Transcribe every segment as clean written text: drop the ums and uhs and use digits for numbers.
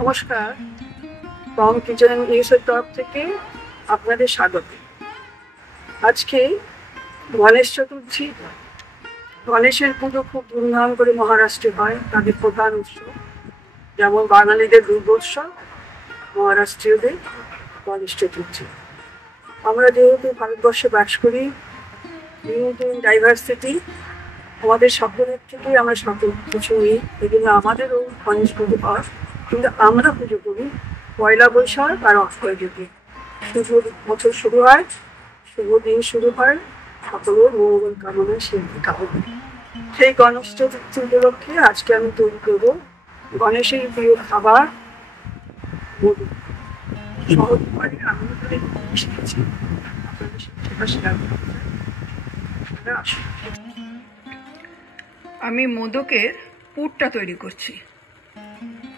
নমস্কার, Tom kitchen নিউজের তরফ থেকে আপনাদের স্বাগত। আজকে গণেশ চতুর্থী। গণেশের পুজো খুব ধুমধাম করে মহারাষ্ট্রে হয়, তাদের প্রধান উৎসব। যেমন বাঙালিদের দুর্গোৎসব, মহারাষ্ট্রীয়দের গণেশ চতুর্থী। আমরা যেহেতু ভারতবর্ষে বাস করি, ইউনিটি ইন ডাইভার্সিটি, আমাদের সকলের থেকেই আমরা সকল কিছু নিই, এজন্য আমাদেরও গণেশ পুজো হয়। কিন্তু আমরা পুজো করি পয়লা বৈশাখ আর অক্ষয় তৃতীয়া। শুভ বছর শুরু হয়, শুভ দিন শুরু হয়, সকলের মঙ্গল কামনা সিদ্ধি কামনা। সেই গণেশ চতুর্থী উপলক্ষে আজকে আমি তৈরি করব গণেশের প্রিয় খাবার মধু। সহজ উপায়ে আমি শিখেছি, আপনাদের সাথে সেটা শেয়ার করতে চাই। আমি মোদকের পুরটা তৈরি করছি।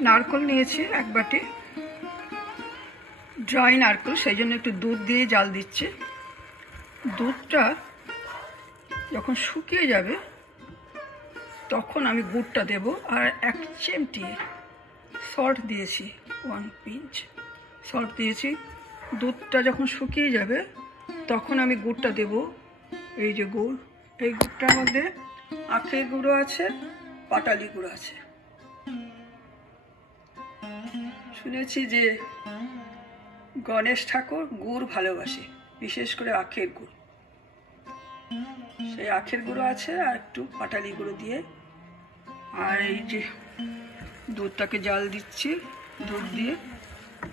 নারকেল নিয়েছি এক বাটি, ড্রাই নারকেল, সেই জন্য একটু দুধ দিয়ে জাল দিচ্ছে। দুধটা যখন শুকিয়ে যাবে তখন আমি গুড়টা দেব, আর এক চিমটি সল্ট দিয়েছি, 1 পিঞ্চ সল্ট দিয়েছি। দুধটা যখন শুকিয়ে যাবে তখন আমি গুড়টা দেব। এই যে গুড়, এই গুড়টার মধ্যে আখের গুঁড়ো আছে, পাটালি গুঁড়ো আছে। শুনেছি যে গণেশ ঠাকুর গুড় ভালোবাসে, বিশেষ করে আখের গুড়। সেই আখের গুঁড়ো আছে আর একটু পাটালি গুঁড়ো দিয়ে, আর এই যে দুধটাকে জাল দিচ্ছি, দুধ দিয়ে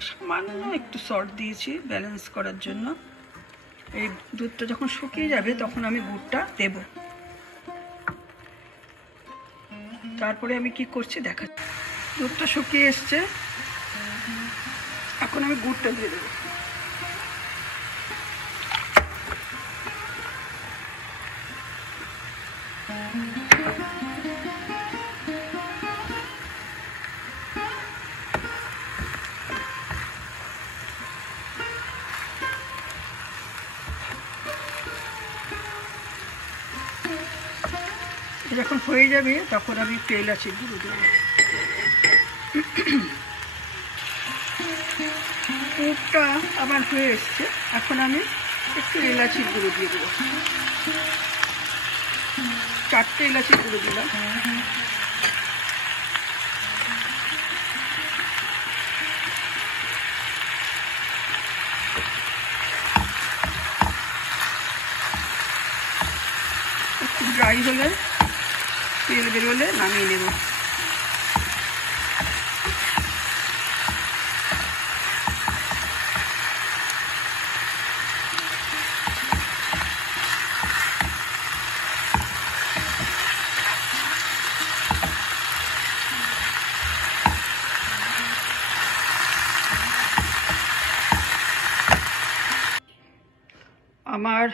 সামান্য একটু সল্ট দিয়েছি ব্যালেন্স করার জন্য। এই দুধটা যখন শুকিয়ে যাবে তখন আমি গুড়টা দেব। তারপরে আমি কি করছি দেখাচ্ছি। দুধটা শুকিয়ে এসছে, এখন আমি গুড়টা দিয়ে দেবো। যখন হয়ে যাবে তখন আমি একটু এলাচির গুঁড়ো দেবো। পুরটা আমার হয়ে এসছে, এখন আমি একটু এলাচির গুঁড়ো দিয়ে দেবো। 4টে এলাচির গুঁড়ো দিলাম। একটু ড্রাই হলে, তেল বেরোলে নামিয়ে নেব। আমার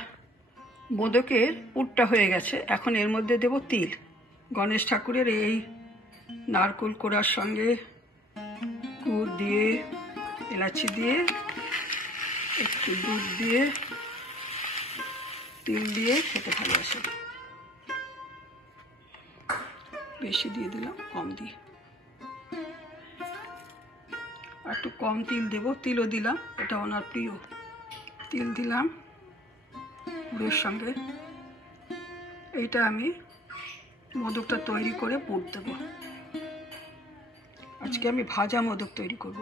মোদকের পুরটা হয়ে গেছে, এখন এর মধ্যে দেব তিল। গণেশ ঠাকুরের এই নারকেল কোড়ার সঙ্গে গুড় দিয়ে, এলাচি দিয়ে, একটু দুধ দিয়ে, তিল দিয়ে খেতে ভালোবাসে। বেশি দিয়ে দিলাম, কম দিয়ে, আর একটু কম তিল দেব। তিলও দিলাম, এটা ওনার প্রিয়। তিল দিলাম গুড়ের সঙ্গে। এইটা আমি মোদকটা তৈরি করে পুর দেব। আজকে আমি ভাজা মোদক তৈরি করব।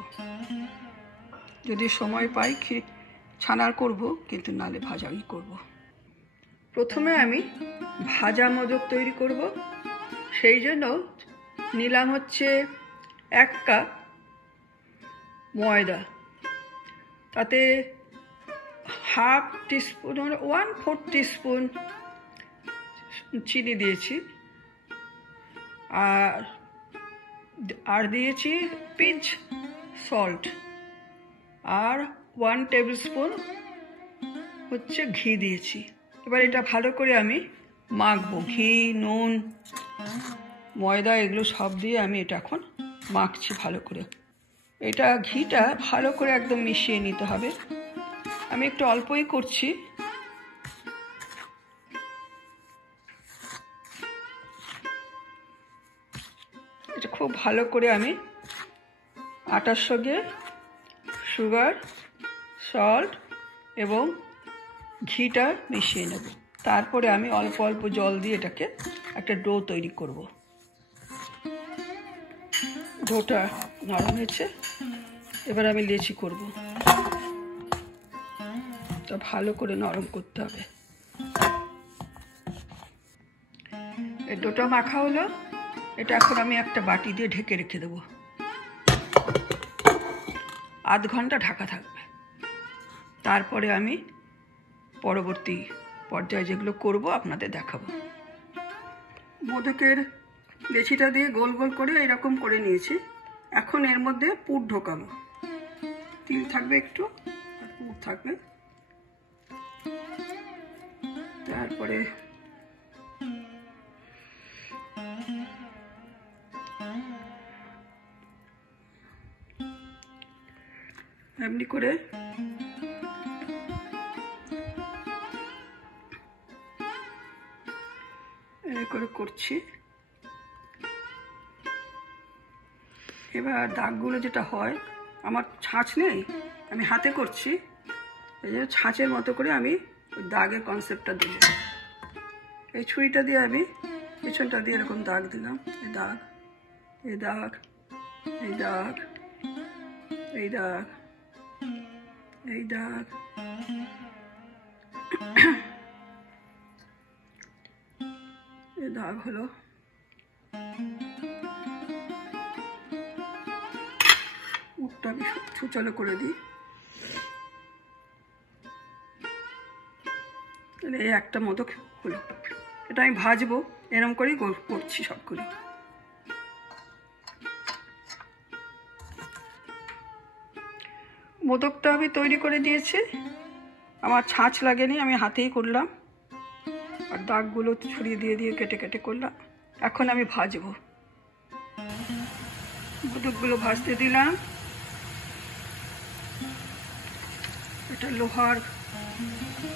যদি সময় পাই ছানার করব, কিন্তু নালে ভাজাই করব। প্রথমে আমি ভাজা মোদক তৈরি করব, সেই জন্য নিলাম হচ্ছে 1 কাপ ময়দা, তাতে 1/2 টিস্পুন, 1/4 টিস্পুন চিনি দিয়েছি, আর দিয়েছি পিঞ্চ সল্ট, আর 1 টেবিল স্পুন হচ্ছে ঘি দিয়েছি। এবার এটা ভালো করে আমি মাখবো। ঘি, নুন, ময়দা এগুলো সব দিয়ে আমি এটা এখন মাখছি ভালো করে। এটা ঘিটা ভালো করে একদম মিশিয়ে নিতে হবে। আমি একটু অল্পই করছি। এটা খুব ভালো করে আমি আটার সঙ্গে সুগার, সল্ট এবং ঘিটা মিশিয়ে নেব। তারপরে আমি অল্প অল্প জল দিয়ে এটাকে একটা ডো তৈরি করব। ডোটা নরম হয়েছে, এবার আমি লেচি করব। তা ভালো করে নরম করতে হবে। এই ডোটা মাখা হলো, এটা এখন আমি একটা বাটি দিয়ে ঢেকে রেখে দেবো। আধ ঘন্টা ঢাকা থাকবে। তারপরে আমি পরবর্তী পর্যায়ে যেগুলো করব আপনাদের দেখাবো। মোদকের লেচিটা দিয়ে গোল গোল করে এরকম করে নিয়েছি। এখন এর মধ্যে পুর ঢোকাবো। তিল থাকবে একটু, আর পুর থাকবে। তারপরে এমনি করে করছি। এবার দাগগুলো যেটা হয়, আমার ছাঁচ নেই, আমি হাতে করছি। এই যে ছাঁচের মতো করে আমি ওই দাগের কনসেপ্টটা দিলাম। এই ছুরিটা দিয়ে আমি পেছনটা দিয়ে এরকম দাগ দিলাম। এই দাগ, এই দাগ, এই দাগ, এই দাগ, এই দাগ, এই দাগ হলো। মুখটা আমি ছুচালো করে দিই। এই একটা মোদক হলো। এটা আমি ভাজবো, এরকম করেই করছি সবগুলো। মোদকটা আমি তৈরি করে দিয়েছি, আমার ছাঁচ লাগেনি, আমি হাতেই করলাম। আর দাগগুলো ছড়িয়ে দিয়ে দিয়ে কেটে কেটে করলাম। এখন আমি ভাজবো। মোদকগুলো ভাজতে দিলাম। এটা লোহার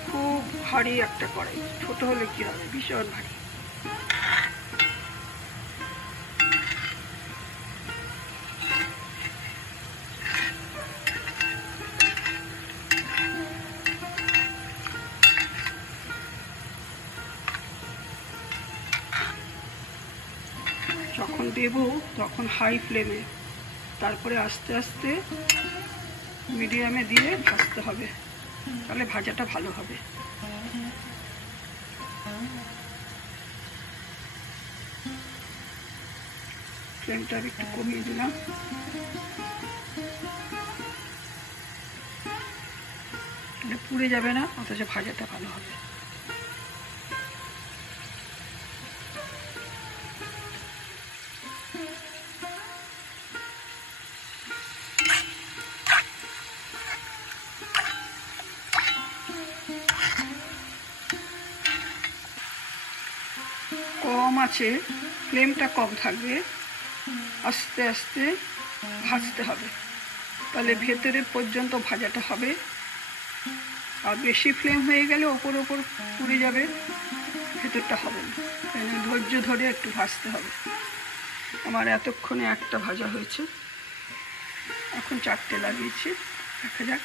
খুব ভারী একটা কড়াই, ছোট হলে কি হবে, ভীষণ ভারী। যখন দেব তখন হাই ফ্লেমে, তারপরে আস্তে আস্তে মিডিয়ামে দিয়ে ভাজতে হবে, তাহলে ভাজাটা ভালো হবে। ফ্লেমটা একটু কমিয়ে দিলাম। এটা পুড়ে যাবে না, অথচ ভাজাটা ভালো হবে। কম আছে, ফ্লেমটা কম থাকবে, আস্তে আস্তে ভাজতে হবে, তাহলে ভেতরে পর্যন্ত ভাজাটা হবে। আর বেশি ফ্লেম হয়ে গেলে ওপর ওপর পুড়ে যাবে, ভেতরটা হবে না। ধৈর্য ধরে একটু ভাজতে হবে। আমার এতক্ষণে একটা ভাজা হয়েছে, এখন 4টে লাগিয়েছি। দেখা যাক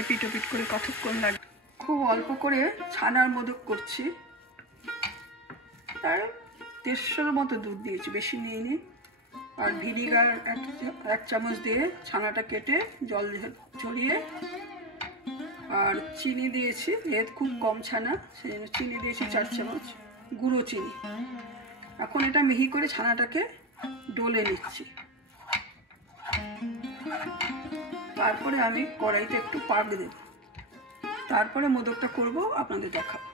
এপিট ওপিট করে কতক্ষণ লাগে। খুব অল্প করে ছানার মোদক করছি, তাই 150 মতো দুধ দিয়েছি, বেশি নিইনি। আর ভিনিগার 1 চামচ দিয়ে ছানাটা কেটে জল ঝরিয়ে, আর চিনি দিয়েছি, এর খুব কম ছানা সেই জন্য চিনি দিয়েছি 4 চামচ, গুঁড়ো চিনি। এখন এটা মিহি করে ছানাটাকে ডলে নিচ্ছি। তারপরে আমি কড়াইতে একটু পাক দেব, তারপরে মোদকটা করব, আপনাদের দেখাবো।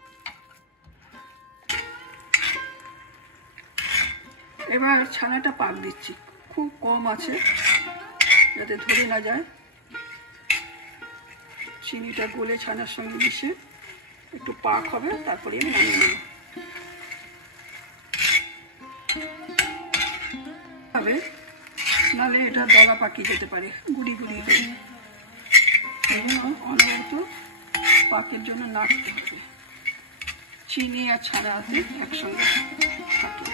এবার ছানাটা পাক দিচ্ছি, খুব কম আছে যাতে ধরে না যায়। চিনিটা গলে ছানার সঙ্গে মিশে একটু পাক হবে, তারপরে আমি নামিয়ে নেব। হবে নাহলে এটা দলা পাকিয়ে যেতে পারে, গুড়ি গুড়ি হয়ে। এগুলো অনবরত পাকের জন্য নাড়তে হবে, চিনি আর ছানা হাতে একসঙ্গে থাকলে।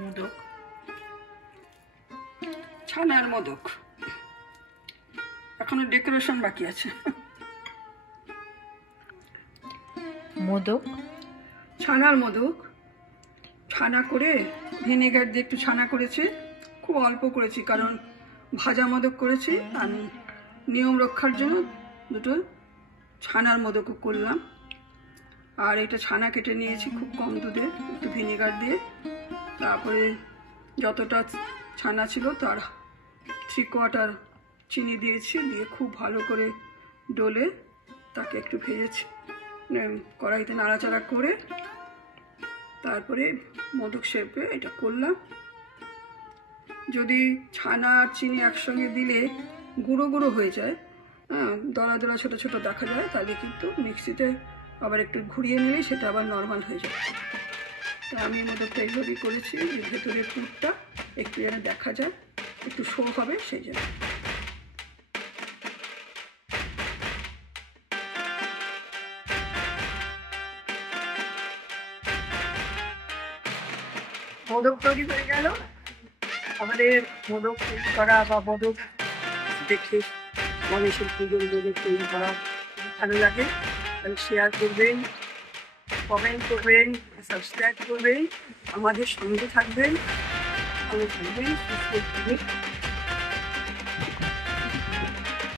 মোদক, ছানার মোদক, এখনো ডেকোরেশন বাকি আছে। মোদক, ছানার মোদক, ছানা করে ভিনেগার দিয়ে একটু ছানা করেছি, খুব অল্প করেছি কারণ ভাজা মোদক করেছি। আমি নিয়ম রক্ষার জন্য দুটো ছানার মোদকও করলাম। আর এটা ছানা কেটে নিয়েছি খুব কম দুধে, একটু ভিনেগার দিয়ে। তারপরে যতটা ছানা ছিল তার 3/4 চিনি দিয়েছি, দিয়ে খুব ভালো করে ডলে তাকে একটু ভেজেছি, কড়াইতে নাড়াচাড়া করে তারপরে মোদক শেপে এটা করলাম। যদি ছানা আর চিনি একসঙ্গে দিলে গুঁড়ো গুঁড়ো হয়ে যায়, দলা দলা ছোটো ছোটো দেখা যায়, তাহলে কিন্তু মিক্সিতে আবার একটু ঘুরিয়ে নিলে সেটা আবার নর্মাল হয়ে যায়। তো আমি মোদকটা এইভাবেই করেছি, যে ভেতরের পুরটা একটু যেন দেখা যায়, একটু শো হবে সেই জন্য। মোদক তৈরি হয়ে গেল। আমাদের মোদক তৈরি করা বা মোদক দেখে গণেশের পুজোর মোদক তৈরি করা ভালো লাগে। শেয়ার করবেন, কমেন্ট করবেন, সাবস্ক্রাইব করবেন, আমাদের সঙ্গে থাকবেন, ভালো থাকবেন, সুস্থ থাকবেন।